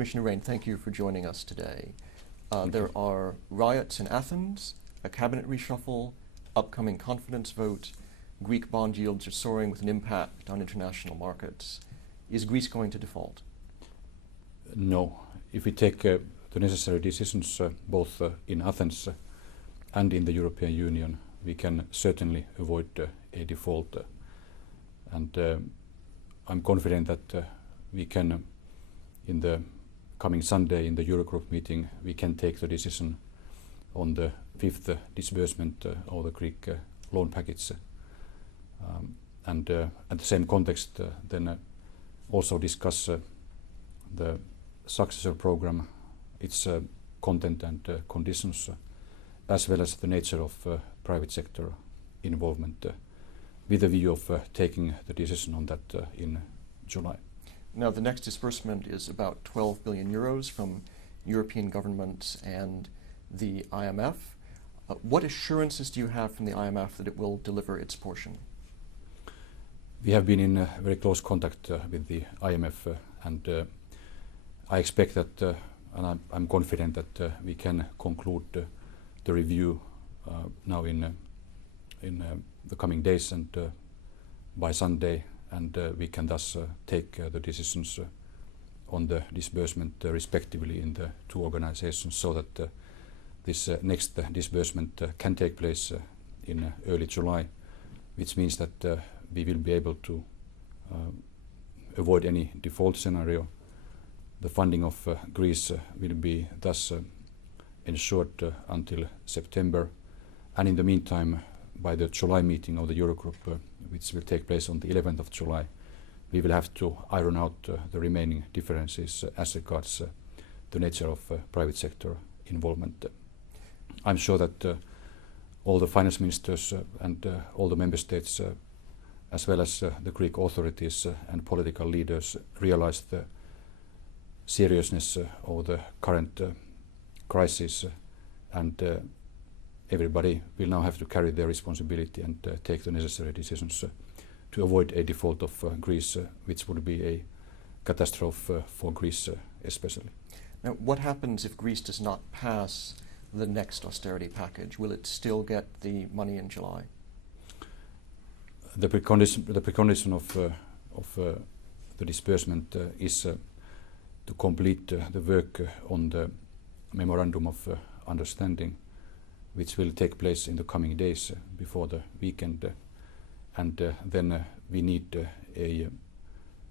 Commissioner Rehn, thank you for joining us today. There are riots in Athens, a cabinet reshuffle, upcoming confidence vote. Greek bond yields are soaring with an impact on international markets. Is Greece going to default? No. If we take the necessary decisions both in Athens and in the European Union, we can certainly avoid a default. And I'm confident that we can, in the coming Sunday in the Eurogroup meeting, we can take the decision on the fifth disbursement of the Greek loan package. And at the same context, then also discuss the successor program, its content and conditions, as well as the nature of private sector involvement, with a view of taking the decision on that in July. Now, the next disbursement is about 12 billion euros from European governments and the IMF. What assurances do you have from the IMF that it will deliver its portion? We have been in very close contact with the IMF, and I expect that, and I'm confident that we can conclude the review now in the coming days and by Sunday, and we can thus take the decisions on the disbursement respectively in the two organizations, so that this next disbursement can take place in early July, which means that we will be able to avoid any default scenario. The funding of Greece will be thus ensured until September, and in the meantime, by the July meeting of the Eurogroup, which will take place on the 11th of July, we will have to iron out the remaining differences as regards the nature of private sector involvement. I'm sure that all the finance ministers and all the member states, as well as the Greek authorities and political leaders, realize the seriousness of the current crisis, and everybody will now have to carry their responsibility and take the necessary decisions to avoid a default of Greece, which would be a catastrophe for Greece especially. Now, what happens if Greece does not pass the next austerity package? Will it still get the money in July? The precondition of the disbursement is to complete the work on the memorandum of understanding, which will take place in the coming days before the weekend, and then we need a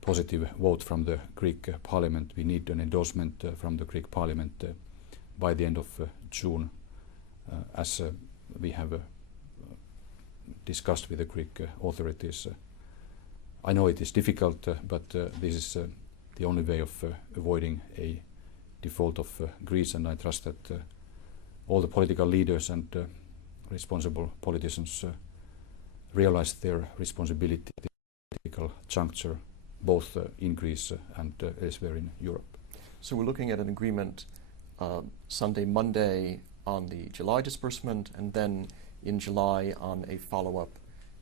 positive vote from the Greek Parliament. We need an endorsement from the Greek Parliament by the end of June, as we have discussed with the Greek authorities. I know it is difficult, but this is the only way of avoiding a default of Greece, and I trust that all the political leaders and responsible politicians realize their responsibility at the critical juncture, both in Greece and elsewhere in Europe. So we're looking at an agreement Sunday, Monday on the July disbursement, and then in July on a follow-up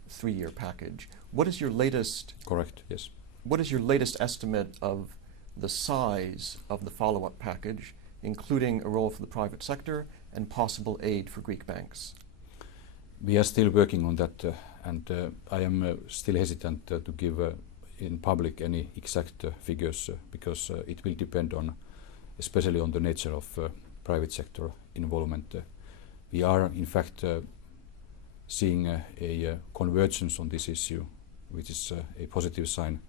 3-year package. What is your latest? Correct, yes. What is your latest estimate of the size of the follow-up package, including a role for the private sector and possible aid for Greek banks? We are still working on that, and I am still hesitant to give in public any exact figures, because it will depend on, especially on the nature of private sector involvement. We are in fact seeing a convergence on this issue, which is a positive sign.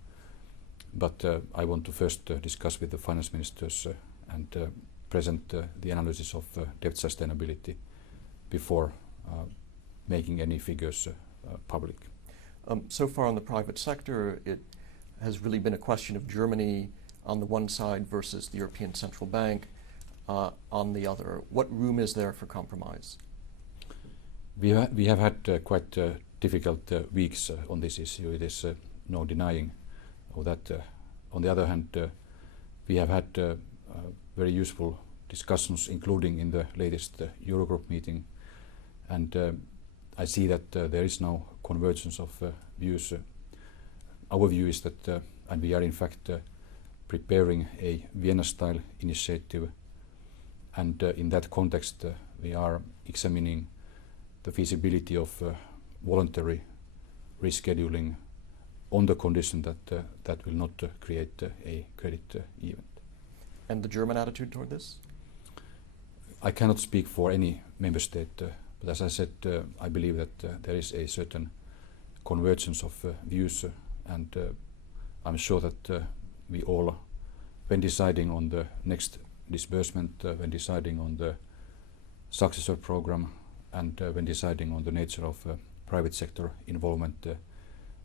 But I want to first discuss with the finance ministers and present the analysis of debt sustainability before making any figures public. So far on the private sector, it has really been a question of Germany on the one side versus the European Central Bank on the other. What room is there for compromise? We have had quite difficult weeks on this issue. It is no denying of that. On the other hand, we have had very useful discussions, including in the latest Eurogroup meeting, and I see that there is now convergence of views. Our view is that, and we are in fact preparing a Vienna-style initiative, and in that context we are examining the feasibility of voluntary rescheduling on the condition that that will not create a credit event. And the German attitude toward this? I cannot speak for any member state, but as I said, I believe that there is a certain convergence of views, and I'm sure that we all, when deciding on the next disbursement, when deciding on the successor program, and when deciding on the nature of private sector involvement,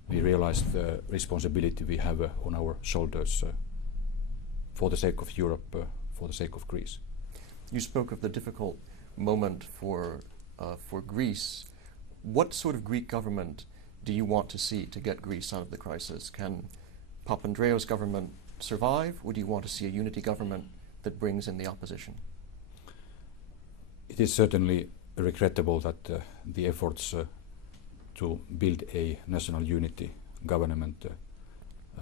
we realize the responsibility we have on our shoulders for the sake of Europe, for the sake of Greece. You spoke of the difficult moment for Greece. What sort of Greek government do you want to see to get Greece out of the crisis? Can Papandreou's government survive, or do you want to see a unity government that brings in the opposition? It is certainly regrettable that the efforts to build a national unity government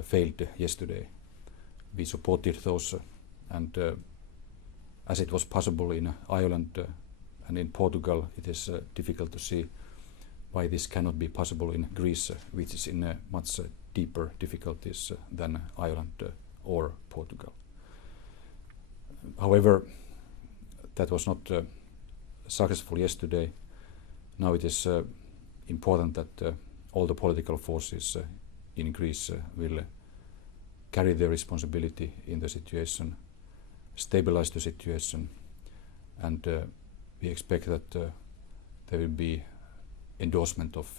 failed yesterday. We supported those, and as it was possible in Ireland and in Portugal, it is difficult to see why this cannot be possible in Greece, which is in much deeper difficulties than Ireland or Portugal. However, that was not successful yesterday. Now it is important that all the political forces in Greece will carry their responsibility in the situation, stabilize the situation, and we expect that there will be endorsement of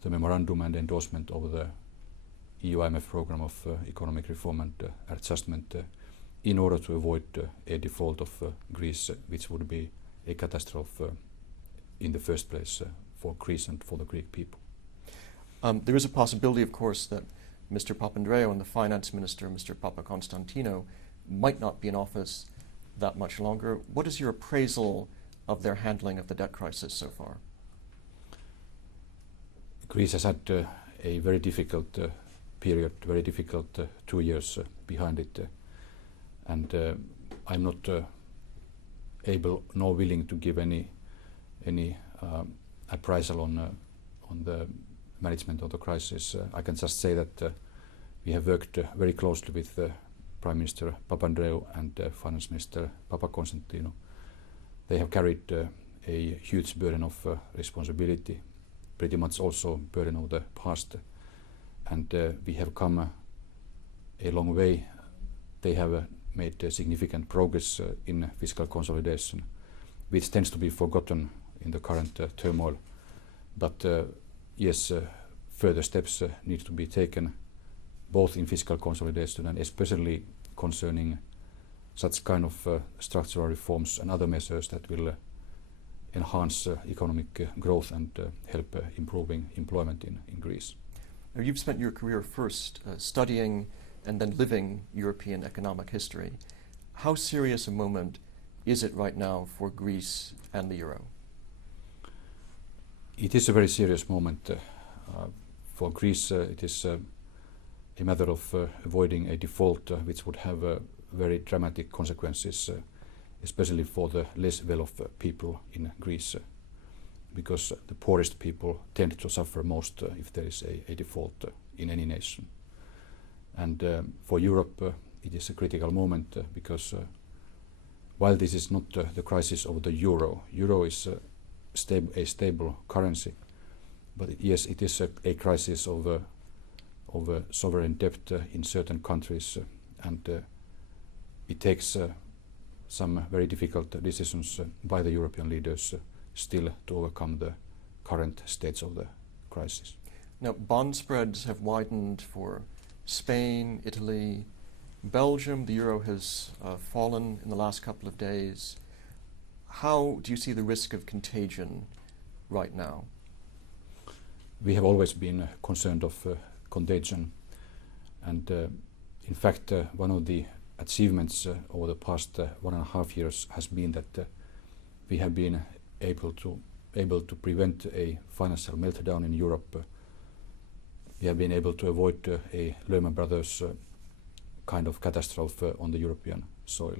the memorandum and endorsement of the EU-IMF program of economic reform and adjustment in order to avoid a default of Greece, which would be a catastrophe in the first place for Greece and for the Greek people. There is a possibility, of course, that Mr. Papandreou and the finance minister, Mr. Papakonstantino, might not be in office that much longer. What is your appraisal of their handling of the debt crisis so far? Greece has had a very difficult period, very difficult 2 years behind it, and I'm not able nor willing to give any appraisal on the management of the crisis. I can just say that we have worked very closely with Prime Minister Papandreou and Finance Minister Papakonstantino. They have carried a huge burden of responsibility, pretty much also burden of the past, and we have come a long way. They have made significant progress in fiscal consolidation, which tends to be forgotten in the current turmoil. But yes, further steps need to be taken, both in fiscal consolidation and especially concerning such kind of structural reforms and other measures that will enhance economic growth and help improving employment in Greece. Now, you've spent your career first studying and then living European economic history. How serious a moment is it right now for Greece and the euro? It is a very serious moment. For Greece, it is a matter of avoiding a default which would have very dramatic consequences, especially for the less well-off people in Greece, because the poorest people tend to suffer most if there is a default in any nation. And for Europe, it is a critical moment because while this is not the crisis of the euro is a stable currency, but yes, it is a crisis of sovereign debt in certain countries, and it takes some very difficult decisions by the European leaders still to overcome the current states of the crisis. Now, bond spreads have widened for Spain, Italy, Belgium. The euro has fallen in the last couple of days. How do you see the risk of contagion right now? We have always been concerned of contagion, and in fact one of the achievements over the past 1.5 years has been that we have been able to prevent a financial meltdown in Europe. We have been able to avoid a Lehman Brothers kind of catastrophe on the European soil.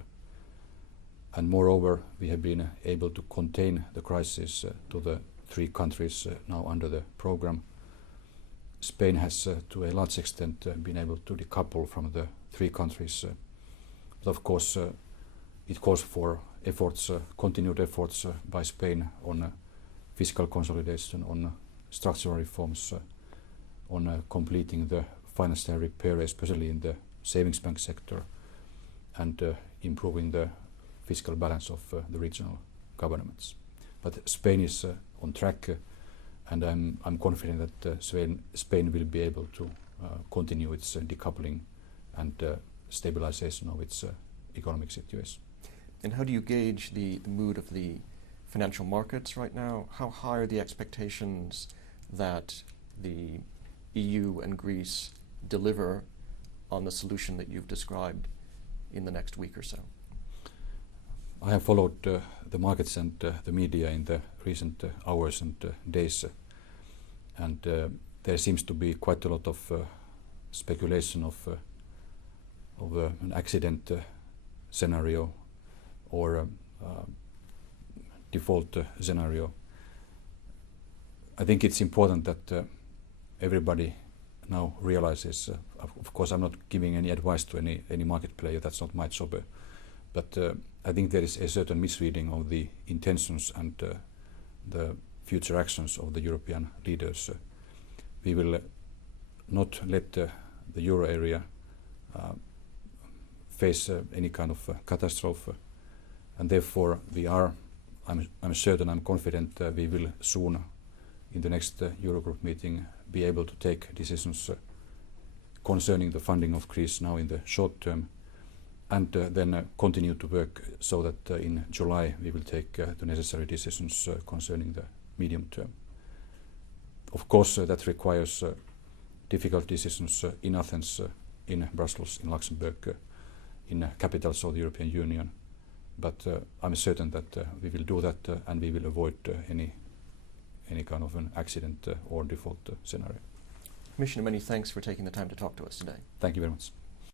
And moreover, we have been able to contain the crisis to the 3 countries now under the program. Spain has, to a large extent, been able to decouple from the 3 countries. But of course, it calls for efforts, continued efforts by Spain on fiscal consolidation, on structural reforms, on completing the financial repair, especially in the savings bank sector, and improving the fiscal balance of the regional governments. But Spain is on track, and I'm confident that Spain will be able to continue its decoupling and stabilization of its economic situation. And how do you gauge the mood of the financial markets right now? How high are the expectations that the EU and Greece deliver on the solution that you've described in the next week or so? I have followed the markets and the media in the recent hours and days, and there seems to be quite a lot of speculation of an accident scenario or default scenario. I think it's important that everybody now realizes, of course I'm not giving any advice to any market player, that's not my job, but I think there is a certain misreading of the intentions and the future actions of the European leaders. We will not let the euro area face any kind of catastrophe, and therefore I'm certain, I'm confident we will soon in the next Eurogroup meeting be able to take decisions concerning the funding of Greece now in the short term, and then continue to work so that in July we will take the necessary decisions concerning the medium term. Of course, that requires difficult decisions in Athens, in Brussels, in Luxembourg, in capitals of the European Union. But I'm certain that we will do that and we will avoid any kind of an accident or default scenario. Commissioner, many thanks for taking the time to talk to us today. Thank you very much.